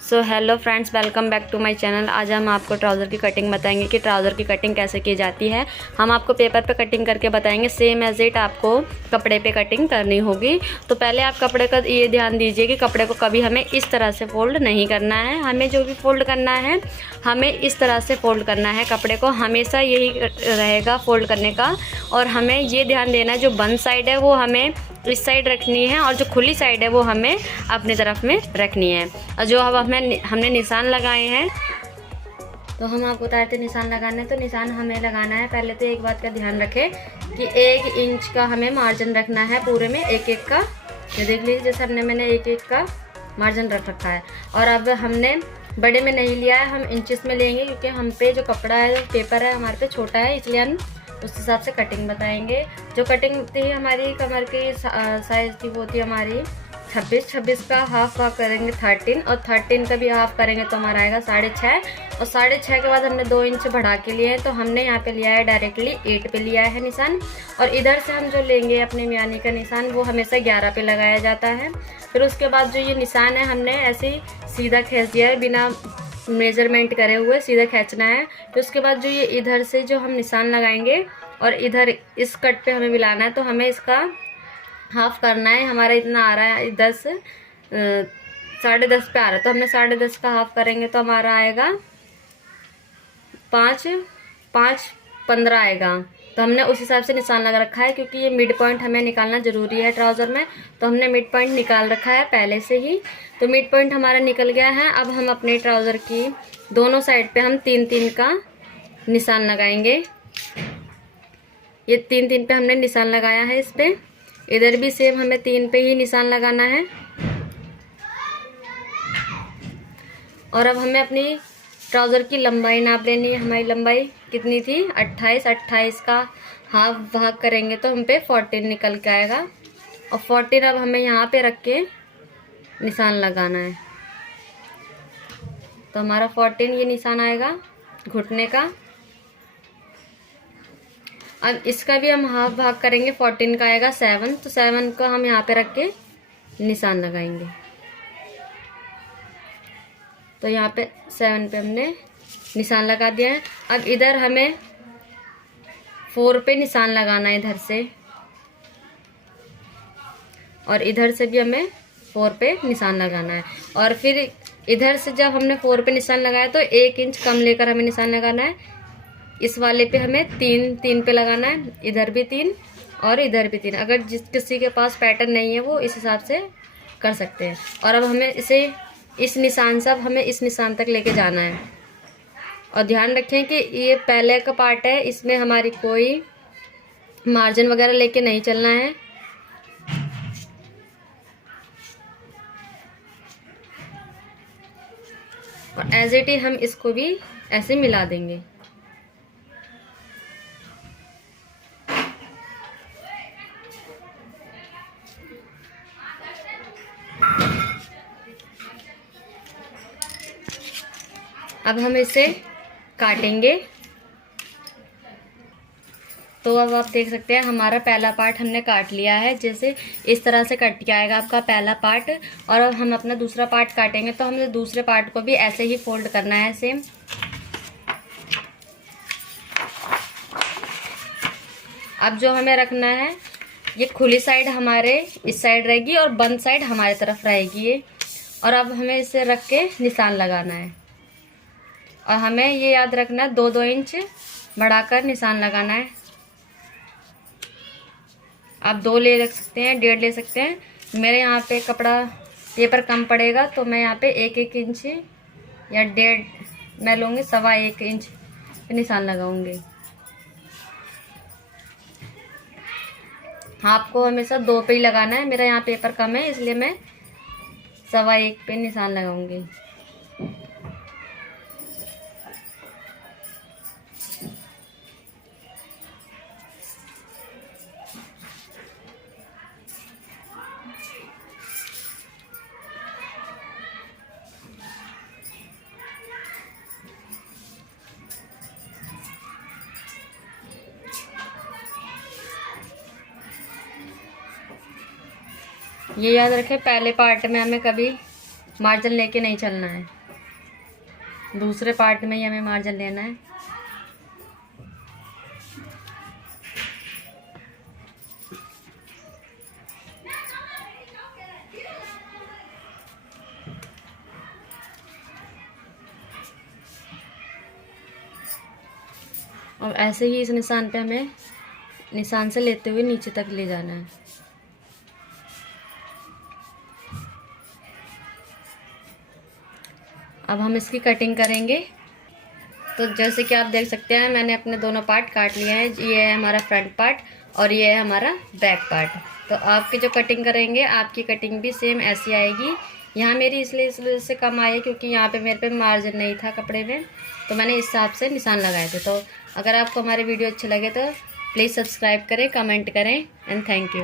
So hello friends, welcome back to my channel. आज हम आपको ट्राउज़र की कटिंग बताएंगे कि ट्राउज़र की कटिंग कैसे की जाती है। हम आपको पेपर पे कटिंग करके बताएंगे, सेम एज इट आपको कपड़े पे कटिंग करनी होगी। तो पहले आप कपड़े का ये ध्यान दीजिए कि कपड़े को कभी हमें इस तरह से फ़ोल्ड नहीं करना है। हमें जो भी फ़ोल्ड करना है हमें इस तरह से फ़ोल्ड करना है। कपड़े को हमेशा यही रहेगा फ़ोल्ड करने का। और हमें ये ध्यान देना है जो बंद साइड है वो हमें इस साइड रखनी है और जो खुली साइड है वो हमें अपनी तरफ में रखनी है। और जो अब हमने निशान लगाए हैं, तो हम आपको बताते निशान लगाना है। तो निशान हमें लगाना है, पहले तो एक बात का ध्यान रखें कि 1 इंच का हमें मार्जिन रखना है पूरे में, एक एक का। ये देख लीजिए, जैसे मैंने एक एक का मार्जिन रख रखा है। और अब हमने बड़े में नहीं लिया है, हम इंचेस में लेंगे, क्योंकि हम पे जो कपड़ा है, जो पेपर है हमारे पे छोटा है, इसलिए हम उस हिसाब से कटिंग बताएंगे। जो कटिंग थी हमारी कमर की साइज़ की, वो थी हमारी 26 का हाफ करेंगे 13, और 13 का भी हाफ करेंगे तो हमारा आएगा 6.5। और 6.5 के बाद हमने 2 इंच बढ़ा के लिए, तो हमने यहाँ पे लिया है डायरेक्टली 8 पे लिया है निशान। और इधर से हम जो लेंगे अपने मियानी का निशान, वो हमेशा 11 पे लगाया जाता है। फिर उसके बाद जो ये निशान है हमने ऐसे ही सीधा खींच दिया है, बिना मेजरमेंट करे हुए सीधा खींचना है। तो उसके बाद जो ये इधर से जो हम निशान लगाएंगे और इधर इस कट पे हमें मिलाना है, तो हमें इसका हाफ करना है। हमारा इतना आ रहा है 10, 10.5 पे आ रहा है, तो हमने 10.5 का हाफ करेंगे तो हमारा आएगा 5.15 आएगा। तो हमने उस हिसाब से निशान लगा रखा है, क्योंकि ये मिड पॉइंट हमें निकालना ज़रूरी है ट्राउज़र में। तो हमने मिड पॉइंट निकाल रखा है पहले से ही। तो मिड पॉइंट हमारा निकल गया है। अब हम अपने ट्राउज़र की दोनों साइड पे हम 3-3 का निशान लगाएंगे। ये 3-3 पे हमने निशान लगाया है इस पे। इधर भी सेम हमें 3 पे ही निशान लगाना है। और अब हमें अपनी ट्राउज़र की लंबाई नाप लेनी है। हमारी लंबाई कितनी थी? 28 का हाफ भाग करेंगे तो हम पे 14 निकल के आएगा। और 14 अब हमें यहाँ पे रख के निशान लगाना है। तो हमारा 14 ये निशान आएगा घुटने का। अब इसका भी हम हाफ भाग करेंगे, 14 का आएगा 7। तो 7 को हम यहाँ पे रख के निशान लगाएंगे। तो यहाँ पे 7 पे हमने निशान लगा दिया है। अब इधर हमें 4 पे निशान लगाना है इधर से, और इधर से भी हमें 4 पे निशान लगाना है। और फिर इधर से जब हमने 4 पे निशान लगाया तो 1 इंच कम लेकर हमें निशान लगाना है। इस वाले पे हमें 3 पे लगाना है, इधर भी 3 और इधर भी 3। अगर किसी के पास पैटर्न नहीं है वो इस हिसाब से कर सकते हैं। और अब हमें इसे इस निशान से अब हमें इस निशान तक लेके जाना है। और ध्यान रखें कि ये पहले का पार्ट है, इसमें हमारी कोई मार्जिन वगैरह लेके नहीं चलना है। और एज इट इज हम इसको भी ऐसे मिला देंगे। अब हम इसे काटेंगे। तो अब आप देख सकते हैं हमारा पहला पार्ट हमने काट लिया है। जैसे इस तरह से कट के आएगा आपका पहला पार्ट। और अब हम अपना दूसरा पार्ट काटेंगे, तो हमें दूसरे पार्ट को भी ऐसे ही फोल्ड करना है सेम। अब जो हमें रखना है, ये खुली साइड हमारे इस साइड रहेगी और बंद साइड हमारी तरफ रहेगी ये। और अब हमें इसे रख के निशान लगाना है। और हमें ये याद रखना 2-2 इंच बढ़ाकर निशान लगाना है। आप 2 ले रख सकते हैं, 1.5 ले सकते हैं। मेरे यहाँ पे कपड़ा पेपर कम पड़ेगा, तो मैं यहाँ पे 1-1 इंच या 1.5 मैं लूँगी, 1.25 इंच पे निशान लगाऊंगी। आपको हमेशा 2 पे ही लगाना है। मेरा यहाँ पेपर कम है, इसलिए मैं 1.25 पे निशान लगाऊंगी। ये याद रखें, पहले पार्ट में हमें कभी मार्जिन लेके नहीं चलना है, दूसरे पार्ट में ही हमें मार्जिन लेना है। और ऐसे ही इस निशान पे हमें निशान से लेते हुए नीचे तक ले जाना है। अब हम इसकी कटिंग करेंगे। तो जैसे कि आप देख सकते हैं मैंने अपने दोनों पार्ट काट लिए हैं। ये है हमारा फ्रंट पार्ट और ये है हमारा बैक पार्ट। तो आपकी जो कटिंग करेंगे आपकी कटिंग भी सेम ऐसी आएगी। यहाँ मेरी इसलिए इस वजह से कम आई क्योंकि यहाँ पे मेरे पे मार्जिन नहीं था कपड़े में, तो मैंने इस हिसाब से निशान लगाए थे। तो अगर आपको हमारे वीडियो अच्छे लगे तो प्लीज़ सब्सक्राइब करें, कमेंट करें एंड थैंक यू।